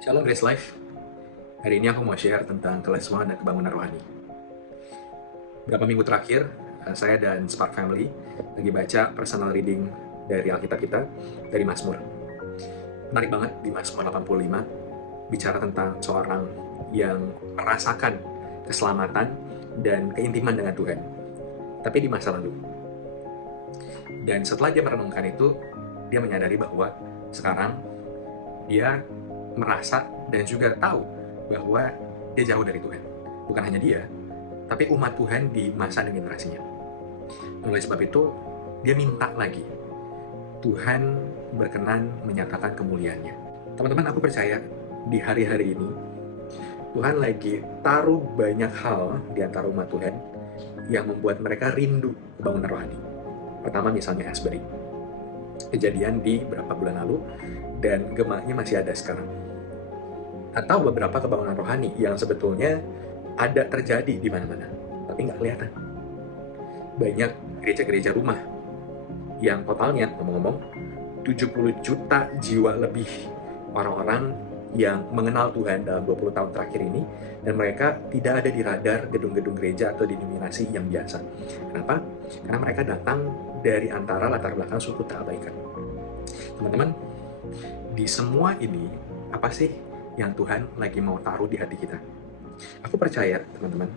Shalom Grace Life. Hari ini aku mau share tentang kelesmaan dan kebangunan rohani. Beberapa minggu terakhir, saya dan Spark Family lagi baca personal reading dari Alkitab kita, dari Mazmur. Menarik banget di Mazmur 85, bicara tentang seorang yang merasakan keselamatan dan keintiman dengan Tuhan, tapi di masa lalu. Dan setelah dia merenungkan itu, dia menyadari bahwa sekarang dia merasa dan juga tahu bahwa dia jauh dari Tuhan. Bukan hanya dia, tapi umat Tuhan di masa dan generasinya. Oleh sebab itu, dia minta lagi. Tuhan berkenan menyatakan kemuliaannya. Teman-teman, aku percaya di hari-hari ini, Tuhan lagi taruh banyak hal di antara umat Tuhan yang membuat mereka rindu kebangunan rohani. Pertama misalnya Asbury. Kejadian di beberapa bulan lalu, dan gemaknya masih ada sekarang. Atau beberapa kebangunan rohani yang sebetulnya ada terjadi di mana-mana, tapi nggak kelihatan. Banyak gereja-gereja rumah yang totalnya, ngomong-ngomong, 70 juta jiwa lebih orang-orang yang mengenal Tuhan dalam 20 tahun terakhir ini, dan mereka tidak ada di radar gedung-gedung gereja atau denominasi yang biasa. Kenapa? Karena mereka datang dari antara latar belakang suku terabaikan. Teman-teman, di semua ini, apa sih yang Tuhan lagi mau taruh di hati kita? Aku percaya, teman-teman,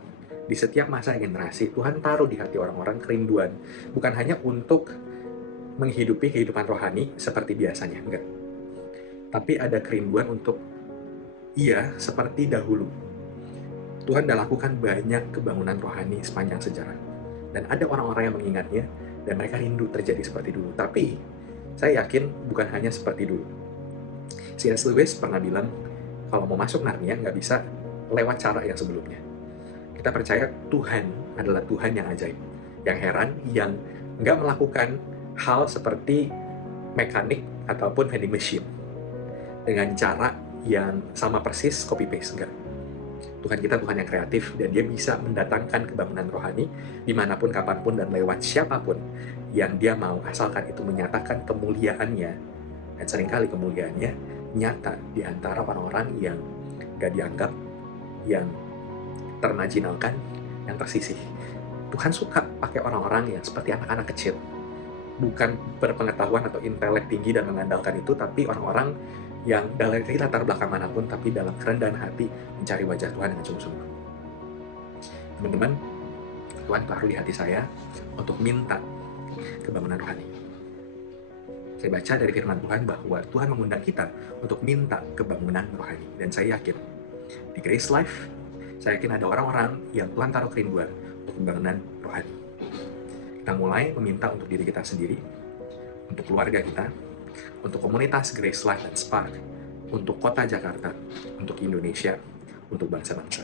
di setiap masa generasi, Tuhan taruh di hati orang-orang kerinduan, bukan hanya untuk menghidupi kehidupan rohani seperti biasanya, enggak. Tapi ada kerinduan untuk, seperti dahulu. Tuhan sudah lakukan banyak kebangunan rohani sepanjang sejarah. Dan ada orang-orang yang mengingatnya, dan mereka rindu terjadi seperti dulu. Tapi, saya yakin bukan hanya seperti dulu. C.S. Lewis pernah bilang, kalau mau masuk Narnia nggak bisa lewat cara yang sebelumnya. Kita percaya Tuhan adalah Tuhan yang ajaib, yang heran, yang nggak melakukan hal seperti mekanik ataupun vending machine dengan cara yang sama persis copy-paste, enggak. Tuhan kita Tuhan yang kreatif, dan dia bisa mendatangkan kebangunan rohani dimanapun, kapanpun, dan lewat siapapun yang dia mau, asalkan itu menyatakan kemuliaannya. Dan seringkali kemuliaannya nyata di antara orang-orang yang gak dianggap, yang termarginalkan, yang tersisih. Tuhan suka pakai orang-orang yang seperti anak-anak kecil, bukan berpengetahuan atau intelek tinggi dan mengandalkan itu, tapi orang-orang yang dari latar belakang manapun, tapi dalam kerendahan hati mencari wajah Tuhan dengan sungguh-sungguh. Teman-teman, Tuhan taruh di hati saya untuk minta kebangunan rohani. Saya baca dari firman Tuhan bahwa Tuhan mengundang kita untuk minta kebangunan rohani. Dan saya yakin, di Grace Life, saya yakin ada orang-orang yang Tuhan taruh kerinduan untuk kebangunan rohani. Kita mulai meminta untuk diri kita sendiri, untuk keluarga kita, untuk komunitas Grace Life dan Spark, untuk kota Jakarta, untuk Indonesia, untuk bangsa-bangsa.